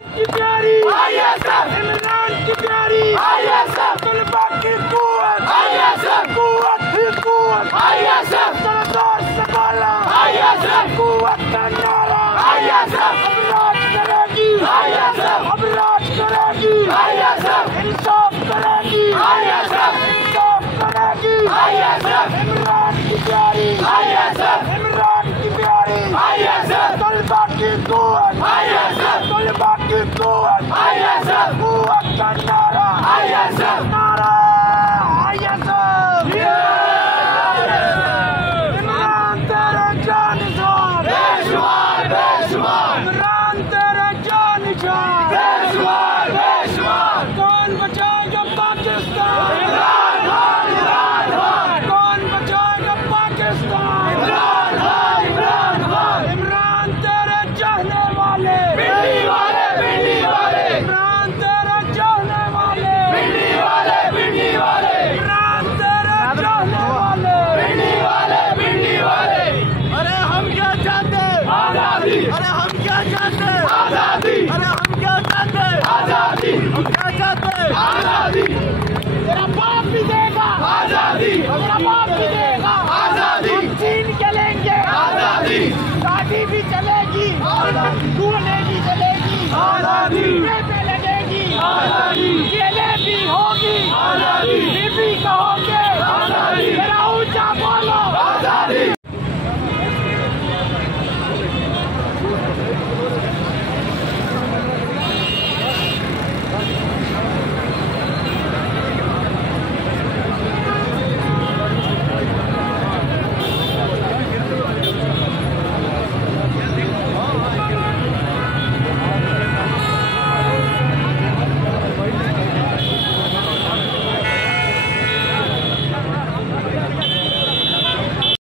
की प्यारी इमरान की प्यारी तलबा की कुव्वत कुव्वत ही कुव्वत सरदार सवाला कुव्वत का नारा अब राज करेगी अब राज करेगी इंसाफ करेगी इंसाफ करेगी इमरान की प्यारी इमरान की प्यारी तलबा की कुव्वत तलबा की कुव्वत कुव्वत का नारा नारा इमरान तेरे जानिसार इमरान तेरे जानिसार